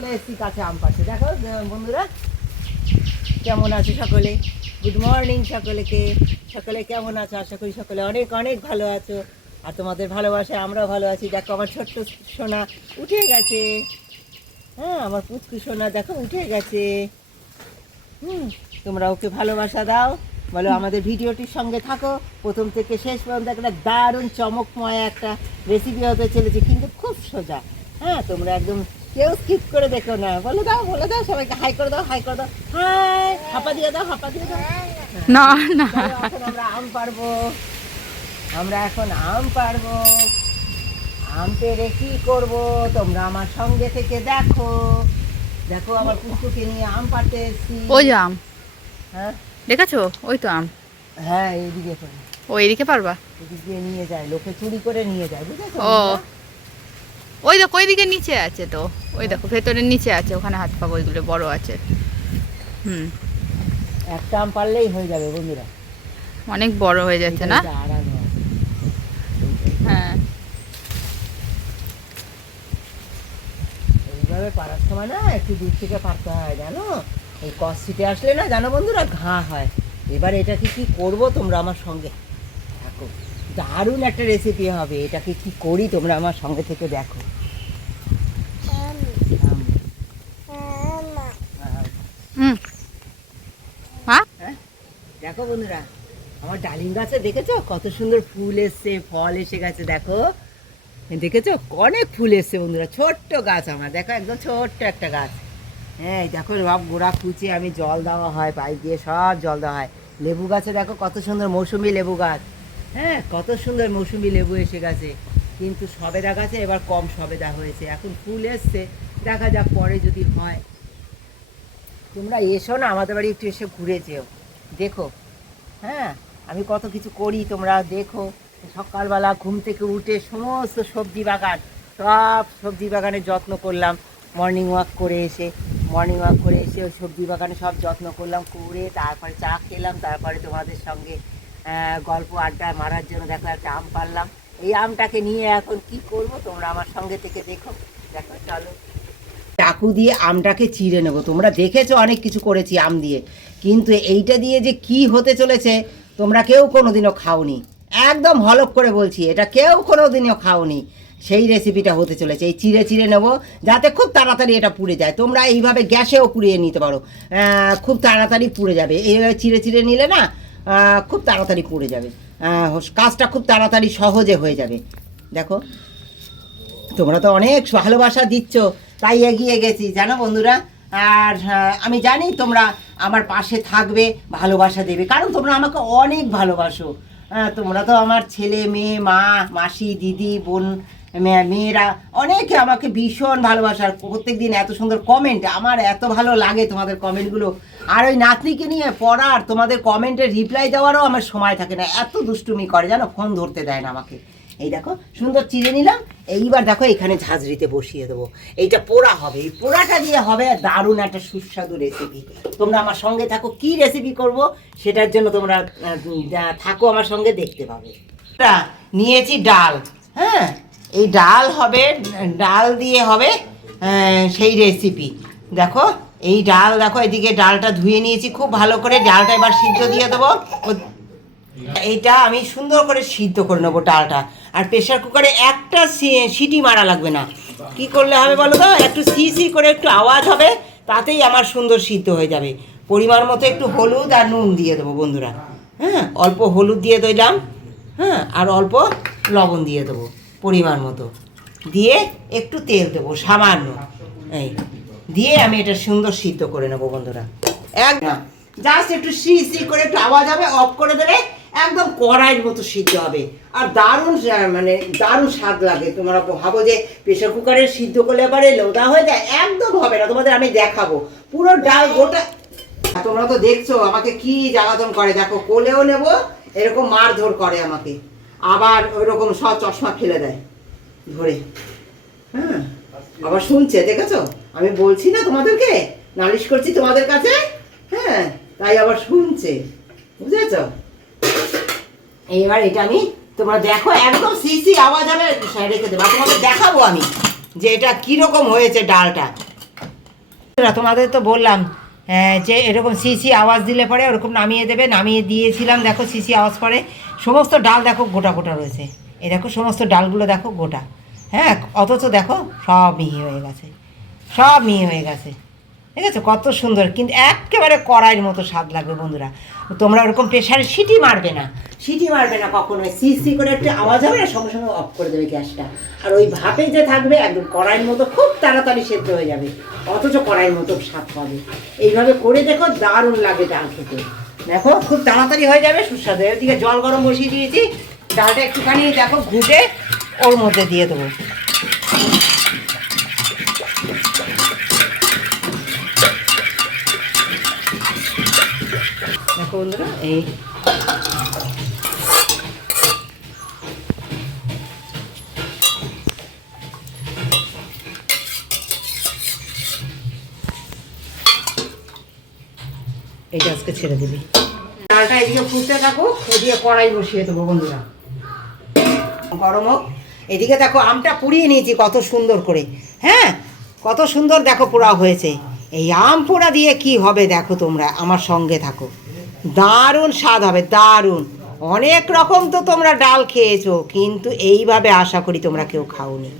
চলে এসেছি কাছে আম পাড়তে। দেখো বন্ধুরা কেমন আছে সকলে। গুড মর্নিং সকলেকে। সকলে কেমন আছো? আশা করি সকলে অনেক অনেক ভালো আছো। আর তোমাদের ভালোবাসায় আমরাও ভালো আছি। দেখো আমার ছোট্ট সোনা উঠে গেছে। হ্যাঁ, আমার পুচকু সোনা দেখো উঠে গেছে। তোমরা ওকে ভালোবাসা দাও, বলো আমাদের ভিডিওটির সঙ্গে থাকো, প্রথম থেকে শেষ পর্যন্ত একটা দারুণ চমকময় একটা রেসিপি হতে চলেছে, কিন্তু খুব সোজা। হ্যাঁ, তোমরা একদম কেউ স্কিপ করে দেখো না। বলে দাও সবাইকে হাই করে দাও, হাই করে দাও, হাই, হাঁপা দিয়ে দাও, হাঁপা দিয়ে দাও। না না, এখন আমরা আম পারবো। আমরা এখন আম পারবো। আম পেড়ে কি করবো তোমরা আমার সঙ্গে থেকে দেখো। দেখো আমার পুচকুকে নিয়ে আম পাড়তে এসেছি। ওই যে আম হ্যাঁ দেখেছো? ওই তো আম। হ্যাঁ, এইদিকে করে ও এদিকে পারবা? এদিক দিয়ে নিয়ে যায়, লোকে চুরি করে নিয়ে যায়, বুঝেছো? ও ওই দেখো ওইদিকে নিচে আছে তো, ওই দেখো ভেতরের নিচে আছে, ওখানে হাত পা ওইগুলো বড় আছে। একটা আম পারলেই হয়ে যাবে বন্ধুরা। অনেক বড় হয়ে যাচ্ছে না? এটা আড়ানো আছে। হ্যাঁ, এইভাবে পাড়ার সময় না একটু দূর থেকে পারতে হয়, জানো? এই কষ্টিতে আসলে না, জানো বন্ধুরা, ঘা হয়। এবার এটাকে কি করব তোমরা আমার সঙ্গে থাকো। দারুণ একটা রেসিপি হবে। এটাকে কি করি তোমরা আমার সঙ্গে থেকে দেখো। হ্যাঁ হ্যাঁ, দেখো বন্ধুরা, আমার ডালিম গাছে দেখেছো কত সুন্দর ফুল এসছে, ফল এসে গেছে। দেখো দেখেছো অনেক ফুল এসছে বন্ধুরা। ছোট্ট গাছ আমার, দেখো একদম ছোট্ট একটা গাছ। হ্যাঁ, দেখো সব গোড়া কুচিয়ে আমি জল দেওয়া হয়, পাইপ দিয়ে সব জল দেওয়া হয়। লেবু গাছে দেখো কত সুন্দর মৌসুমি লেবু গাছ। হ্যাঁ, কত সুন্দর মৌসুমি লেবু এসে গেছে। কিন্তু সবেদা গাছে এবার কম সবেদা হয়েছে, এখন ফুল এসছে। দেখা যাক পরে যদি হয়। তোমরা এসো না আমাদের বাড়ি, একটু এসে ঘুরে যেও, দেখো। হ্যাঁ, আমি কত কিছু করি তোমরা দেখো। সকালবেলা ঘুম থেকে উঠে সমস্ত সবজি বাগান, সব সবজি বাগানের যত্ন করলাম। মর্নিং ওয়াক করে এসে ওই সবজি বাগানে সব যত্ন করলাম, করে তারপরে চা খেলাম, তারপরে তোমাদের সঙ্গে গল্প আড্ডা মারার জন্য দেখো একটা আম পারলাম। এই আমটাকে নিয়ে এখন কি করব তোমরা আমার সঙ্গে থেকে দেখো। দেখো চলো, চাকু দিয়ে আমটাকে চিড়ে নেবো। তোমরা দেখেছো অনেক কিছু করেছি আম দিয়ে, কিন্তু এইটা দিয়ে যে কি হতে চলেছে তোমরা কেউ কোনোদিনও খাওনি। একদম হলক করে বলছি, এটা কেউ কোনোদিনও খাওনি। সেই রেসিপিটা হতে চলেছে। এই চিড়ে চিড়ে নেবো যাতে খুব তাড়াতাড়ি এটা পুড়ে যায়। তোমরা এইভাবে গ্যাসেও পুড়িয়ে নিতে পারো, খুব তাড়াতাড়ি পুড়ে যাবে। এইভাবে চিড়ে চিড়ে নিলে না খুব তাড়াতাড়ি পুড়ে যাবে। কাজটা খুব তাড়াতাড়ি সহজে হয়ে যাবে। দেখো তোমরা তো অনেক ভালোবাসা দিচ্ছ, তাই এগিয়ে গেছি, জানো বন্ধুরা। আর আমি জানি তোমরা আমার পাশে থাকবে, ভালোবাসা দেবে, কারণ তোমরা আমাকে অনেক ভালোবাসো। তোমরা তো আমার ছেলে মেয়ে, মা, মাসি, দিদি, বোন, মেয়েরা অনেকে আমাকে ভীষণ ভালোবাসার। প্রত্যেক দিন এত সুন্দর কমেন্ট, আমার এত ভালো লাগে তোমাদের কমেন্টগুলো। আর ওই নাতনিকে নিয়ে পড়ার, তোমাদের কমেন্টের রিপ্লাই দেওয়ারও আমার সময় থাকে না। এত দুষ্টুমি করে জানো, ফোন ধরতে দেয় না আমাকে। এই দেখো সুন্দর চিড়ে নিলাম। এইবার দেখো এখানে ঝাঁঝরিতে বসিয়ে দেবো। এইটা পোড়া হবে, এই পোড়াটা দিয়ে হবে দারুণ একটা সুস্বাদু রেসিপি। তোমরা আমার সঙ্গে থাকো, কি রেসিপি করব সেটার জন্য তোমরা থাকো আমার সঙ্গে, দেখতে পাবে। নিয়েছি ডাল। হ্যাঁ, এই ডাল হবে, ডাল দিয়ে হবে সেই রেসিপি। দেখো এই ডাল, দেখো এদিকে ডালটা ধুয়ে নিয়েছি খুব ভালো করে। ডালটা এবার সিদ্ধ দিয়ে দেবো। এইটা আমি সুন্দর করে সিদ্ধ করে নেবো ডালটা। আর প্রেশার কুকারে একটা সিটি মারা লাগবে না। কি করলে হবে বলো তো? একটু সি করে একটু আওয়াজ হবে, তাতেই আমার সুন্দর সিদ্ধ হয়ে যাবে। পরিমাণ মতো একটু হলুদ আর নুন দিয়ে দেবো বন্ধুরা। হ্যাঁ, অল্প হলুদ দিয়ে দিলাম। হ্যাঁ, আর অল্প লবণ দিয়ে দেবো পরিমাণ মতো। দিয়ে একটু তেল দেবো সামান্য। এই দিয়ে আমি এটা সুন্দর সিদ্ধ করে নেবো বন্ধুরা। একদম জাস্ট একটু সি করে একটু আওয়াজ হবে, অফ করে দেবে, একদম কড়াইয়ের মতো সিদ্ধ হবে। আর দারুণ মানে দারুণ স্বাদ লাগে। তোমরা ভাবো যে প্রেশার কুকারে সিদ্ধ করলে এবারে লোদা হয়ে যায়, একদম হবে না। তোমাদের আমি দেখাবো পুরো ডাল গোটা। তোমরা তো দেখছো আমাকে কি জ্বালাতন করে, দেখো কোলেও নেব এরকম মারধর করে আমাকে, আবার ওইরকম সব চশমা ফেলে দেয় ধরে। হ্যাঁ, আবার শুনছে, দেখেছো? আমি বলছি না তোমাদেরকে, নালিশ করছি তোমাদের কাছে। হ্যাঁ, তাই আবার শুনছে, বুঝেছ? এইবার এটা আমি, তোমরা দেখো একদম সি আওয়াজ হবে, রেখে দেবো। তোমাদের দেখাবো আমি যে এটা কিরকম হয়েছে ডালটা। তোমাদের তো বললাম যে এরকম সিসি আওয়াজ দিলে পরে ওরকম নামিয়ে দেবে, নামিয়ে দিয়েছিলাম। দেখো সিসি আওয়াজ পরে সমস্ত ডাল দেখো গোটা গোটা রয়েছে, এই দেখো সমস্ত ডালগুলো দেখো গোটা, হ্যাঁ, অথচ দেখো সব মিহি হয়ে গেছে, সব মিহি হয়ে গেছে, ঠিক আছে, কত সুন্দর। কিন্তু একেবারে কড়াইয়ের মতো স্বাদ লাগবে বন্ধুরা। তোমরা ওরকম প্রেশারে সিটি মারবে না, সিটি মারবে না কখনোই, সিসি করে একটু আওয়াজ হবে না সঙ্গে সঙ্গে অফ করে দেবে গ্যাসটা, আর ওই ভাপে যে থাকবে একদম কড়াইয়ের মতো খুব তাড়াতাড়ি সেদ্ধ হয়ে যাবে, অথচ কড়াইয়ের মতো স্বাদ পাবে। এইভাবে করে দেখো, দারুণ লাগে ডাল খেতে। দেখো খুব তাড়াতাড়ি হয়ে যাবে, সুস্বাদু। এদিকে জল গরম বসিয়ে দিয়েছি, ডালটা একটুখানি দেখো ঘুটে ওর মধ্যে দিয়ে দেবো। দেখো বন্ধুরা, এই এটা আজকে ছেড়ে দিবি। ডালটা এদিকে ফুটতে থাকুক, এদিকে কড়াই বসিয়ে দেবো বন্ধুরা, গরম হোক। এদিকে দেখো আমটা পুড়িয়ে নিয়েছি কত সুন্দর করে, হ্যাঁ, কত সুন্দর দেখো পোড়া হয়েছে। এই আম পোড়া দিয়ে কি হবে দেখো, তোমরা আমার সঙ্গে থাকো, দারুণ স্বাদ হবে, দারুণ। অনেক রকম তো তোমরা ডাল খেয়েছো, কিন্তু এইভাবে আশা করি তোমরা কেউ খাওনি।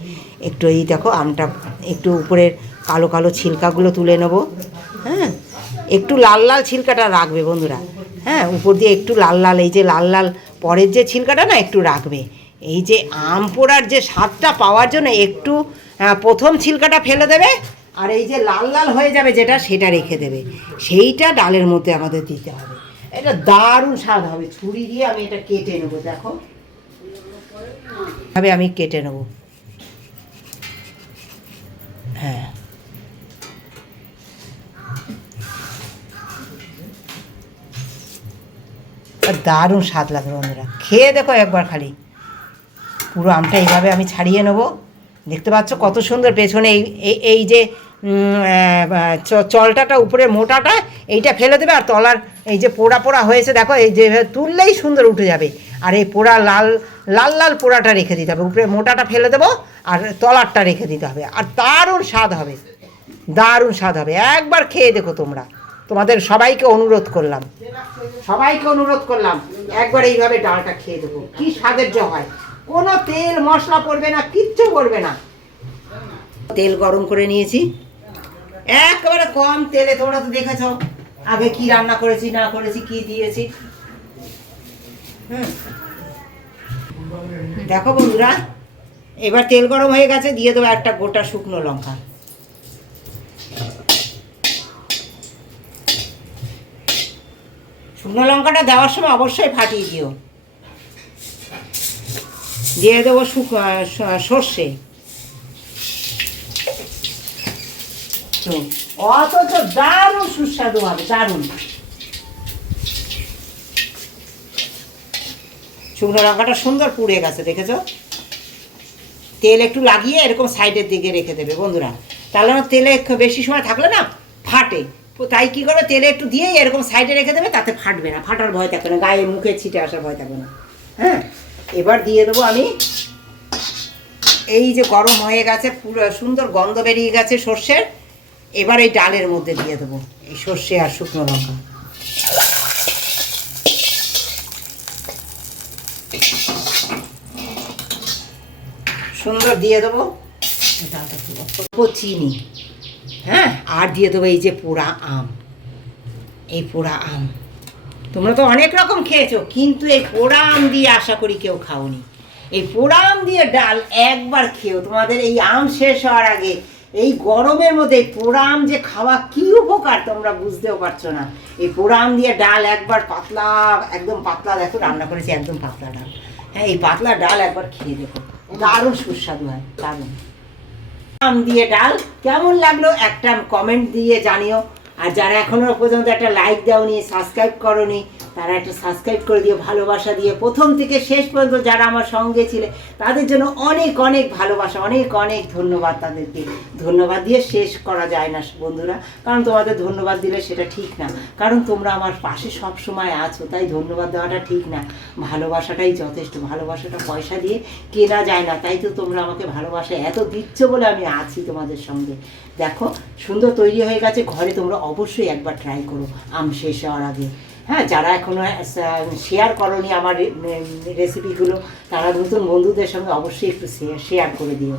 একটু এই দেখো আমটা একটু উপরের কালো কালো ছিলকাগুলো তুলে নেবো, হ্যাঁ, একটু লাল লাল ছিলকাটা রাখবে বন্ধুরা, হ্যাঁ, উপর দিয়ে একটু লাল লাল, এই যে লাল লাল পরের যে ছিলকাটা না একটু রাখবে। এই যে আম পোড়ার যে স্বাদটা পাওয়ার জন্য একটু প্রথম ছিলকাটা ফেলে দেবে, আর এই যে লাল লাল হয়ে যাবে যেটা, সেটা রেখে দেবে, সেইটা ডালের মধ্যে আমাদের দিতে হবে। এটা দারুণ স্বাদ হবে। ছুরি দিয়ে আমি এটা কেটে নেবো, দেখো ভাবে আমি কেটে নেবো, হ্যাঁ, দারুণ স্বাদ লাগবে বন্ধুরা, খেয়ে দেখো একবার খালি। পুরো আমটা এইভাবে আমি ছাড়িয়ে নেবো, দেখতে পাচ্ছ কত সুন্দর। পেছনে এই যে চলটাটা উপরে মোটাটা এইটা ফেলে দেবে, আর তলার এই যে পোড়া পোড়া হয়েছে দেখো, এই যে তুললেই সুন্দর উঠে যাবে, আর এই পোড়া লাল লাল লাল পোড়াটা রেখে দিতে হবে, উপরে মোটাটা ফেলে দেবো আর তলারটা রেখে দিতে হবে, আর দারুণ স্বাদ হবে, দারুণ স্বাদ হবে। একবার খেয়ে দেখো তোমরা, তোমাদের সবাইকে অনুরোধ করলাম, সবাইকে অনুরোধ করলাম, একবার এইভাবে ডালটা খেয়ে দেবো, কি স্বাদের যে হয়। কোনো তেল মশলা পড়বে না, কিচ্ছু পড়বে না। তেল গরম করে নিয়েছি একেবারে কম তেলে, তোমরা তো দেখেছো আগে কি রান্না করেছি না করেছি, কি দিয়েছি, দেখো বন্ধুরা। এবার তেল গরম হয়ে গেছে, দিয়ে দেবো একটা গোটা শুকনো লঙ্কা, শুকনো লঙ্কাটা দেওয়ার সময় অবশ্যই ফাটিয়ে দিও। দিয়ে দেবো সর্ষে, অথচ দারুণ সুস্বাদু হবে, দারুণ। শুকনো লঙ্কাটা সুন্দর পুড়ে গেছে, দেখেছো? তেল একটু লাগিয়ে এরকম সাইডের দিকে রেখে দেবে বন্ধুরা, তাহলে না তেলে বেশি সময় থাকলে না ফাটে। তাই কী করবে, তেলে একটু দিয়েই এরকম সাইডে রেখে দেবে, তাতে ফাটবে না, ফাটার ভয় থাকবে না, গায়ে মুখে ছিটে আসার ভয় থাকবে না। হ্যাঁ, এবার দিয়ে দেবো আমি এই যে গরম হয়ে গেছে, পুরো সুন্দর গন্ধ বেরিয়ে গেছে সর্ষের। এবার এই ডালের মধ্যে দিয়ে দেবো এই সর্ষে আর শুকনো লঙ্কা, সুন্দর দিয়ে দেবো চিনি, হ্যাঁ, আর দিয়ে দেবো এই যে পোড়া আম। এই পোড়া আম তোমরা তো অনেক রকম খেয়েছো, কিন্তু এই পোড়া আম দিয়ে আশা করি কেউ খাওনি। এই পোড়া আম দিয়ে ডাল একবার খেও, তোমাদের এই আম শেষ হওয়ার আগে। এই গরমের মধ্যে পোড়া আম যে খাওয়া কি উপকার তোমরা বুঝতেও পারছো না। এই পোড়া আম দিয়ে ডাল একবার পাতলা, একদম পাতলা, দেখো রান্না করেছি একদম পাতলা ডাল, হ্যাঁ, এই পাতলা ডাল একবার খেয়ে দেখো, দারুণ সুস্বাদু হয়, দারুণ। আম দিয়ে ডাল কেমন লাগলো একটা কমেন্ট দিয়ে জানিও, আর যারা এখনো পর্যন্ত একটা লাইক দাওনি, সাবস্ক্রাইব করোনি, তারা একটা সাবস্ক্রাইব করে দিও ভালোবাসা দিয়ে, প্রথম থেকে শেষ পর্যন্ত যারা আমার সঙ্গে ছিলে তাদের জন্য অনেক অনেক ভালোবাসা, অনেক অনেক ধন্যবাদ তাদেরকে। ধন্যবাদ দিয়ে শেষ করা যায় না বন্ধুরা, কারণ তোমাদের ধন্যবাদ দিলে সেটা ঠিক না, কারণ তোমরা আমার পাশে সব সময় আছো, তাই ধন্যবাদ দেওয়াটা ঠিক না। ভালোবাসাটাই যথেষ্ট, ভালোবাসাটা পয়সা দিয়ে কেনা যায় না, তাই তো তোমরা আমাকে ভালোবাসা এত দিচ্ছ বলে আমি আছি তোমাদের সঙ্গে। দেখো সুন্দর তৈরি হয়ে গেছে, ঘরে তোমরা অবশ্যই একবার ট্রাই করো আম শেষ হওয়ার আগে। হ্যাঁ, যারা এখনও শেয়ার করনি আমার রেসিপিগুলো, তারা নতুন বন্ধুদের সঙ্গে অবশ্যই একটু শেয়ার করে দিও।